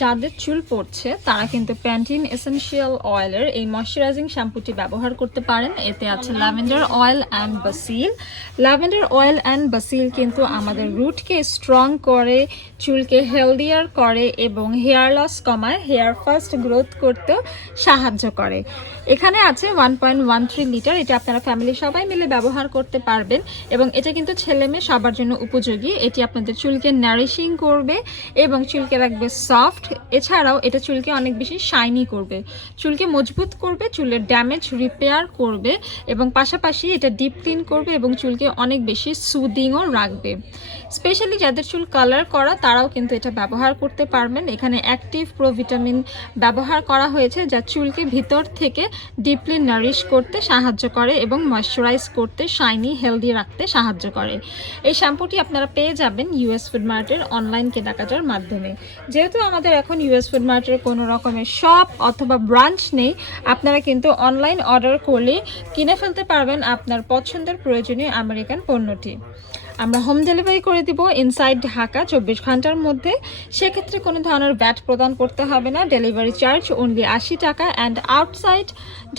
যাদের চুল পড়ছে তারা কিন্তু প্যান্টিন এসেনশিয়াল অয়েলের এই ময়শ্চারাইজিং শ্যাম্পুটি ব্যবহার করতে পারেন। এতে আছে lavender oil and basil. Lavender oil and basil কিন্তু আমাদের রুটকে স্ট্রং করে, চুলকে হেলদিয়ার করে এবং হেয়ার লস কমায়, হেয়ার ফাস্ট গ্রোথ করতেও সাহায্য করে। এখানে আছে 1.13 লিটার। এটা আপনারা ফ্যামিলি সবাই মিলে ব্যবহার করতে পারবেন এবং এটা কিন্তু ছেলে মেয়ে সবার জন্য উপযোগী। এটি আপনাদের চুলকে নারিশিং করবে এবং চুলকে রাখবে সফট। এছাড়াও এটা চুলকে অনেক বেশি শাইনি করবে, চুলকে মজবুত করবে, চুলের ড্যামেজ রিপেয়ার করবে এবং পাশাপাশি এটা ডিপ ক্লিন করবে এবং চুলকে অনেক বেশি সুদিংও রাখবে। স্পেশালি যাদের চুল কালার করা তারাও কিন্তু এটা ব্যবহার করতে পারবেন। এখানে অ্যাক্টিভ প্রো ভিটামিন ব্যবহার করা হয়েছে যা চুলকে ভিতর থেকে ডিপলি নারিশ করতে সাহায্য করে এবং ময়শ্চারাইজ করতে, শাইনি হেলদি রাখতে সাহায্য করে। এই শ্যাম্পুটি আপনারা পেয়ে যাবেন ইউএস ফুড মার্টের অনলাইন কেনাকাটার মাধ্যমে। যেহেতু আমাদের এখন ইউএস ফুড মার্টের কোনো রকমের শপ অথবা ব্রাঞ্চ নেই, আপনারা কিন্তু অনলাইন অর্ডার করলে কিনে ফেলতে পারবেন আপনার পছন্দের প্রয়োজনীয় আমেরিকান পণ্যটি। আমরা হোম ডেলিভারি করে দিব ইনসাইড ঢাকা 24 ঘন্টার মধ্যে। সেক্ষেত্রে কোনো ধরনের ভ্যাট প্রদান করতে হবে না। ডেলিভারি চার্জ অনলি 80 টাকা অ্যান্ড আউটসাইড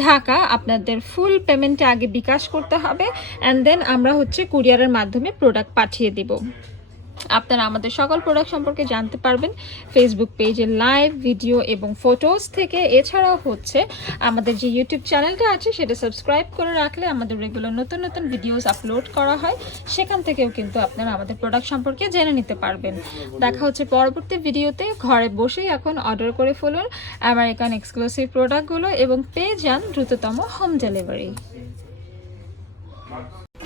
ঢাকা আপনাদের ফুল পেমেন্টে আগে বিকাশ করতে হবে অ্যান্ড দেন আমরা কুরিয়ারের মাধ্যমে প্রোডাক্ট পাঠিয়ে দিব। আপনারা আমাদের সকল প্রোডাক্ট সম্পর্কে জানতে পারবেন ফেসবুক পেজে লাইভ ভিডিও এবং ফটোস থেকে। এছাড়াও আমাদের যে ইউটিউব চ্যানেলটা আছে সেটা সাবস্ক্রাইব করে রাখলে আমাদের রেগুলার নতুন নতুন ভিডিওস আপলোড করা হয়, সেখান থেকেও কিন্তু আপনারা আমাদের প্রোডাক্ট সম্পর্কে জেনে নিতে পারবেন। দেখা হচ্ছে পরবর্তী ভিডিওতে। ঘরে বসেই এখন অর্ডার করে ফেলুন আমেরিকান এক্সক্লুসিভ প্রোডাক্টগুলো এবং পেয়ে যান দ্রুততম হোম ডেলিভারি।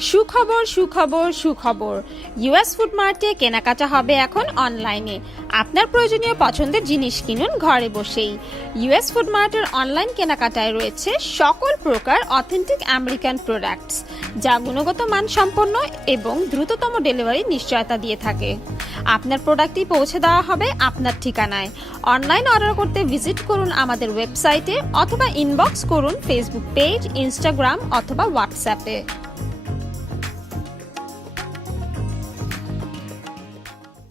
সুখবর সুখবর সুখবর, ইউএস ফুড মার্টে কেনাকাটা হবে এখন অনলাইনে। আপনার প্রয়োজনীয় পছন্দের জিনিস কিনুন ঘরে বসেই। ইউএস ফুড মার্টের অনলাইন কেনাকাটায় রয়েছে সকল প্রকার অথেন্টিক আমেরিকান প্রোডাক্টস যা গুণগত মান সম্পন্ন এবং দ্রুততম ডেলিভারি নিশ্চয়তা দিয়ে থাকে। আপনার প্রোডাক্টটি পৌঁছে দেওয়া হবে আপনার ঠিকানায়। অনলাইন অর্ডার করতে ভিজিট করুন আমাদের ওয়েবসাইটে অথবা ইনবক্স করুন ফেসবুক পেজ, ইনস্টাগ্রাম অথবা হোয়াটসঅ্যাপে।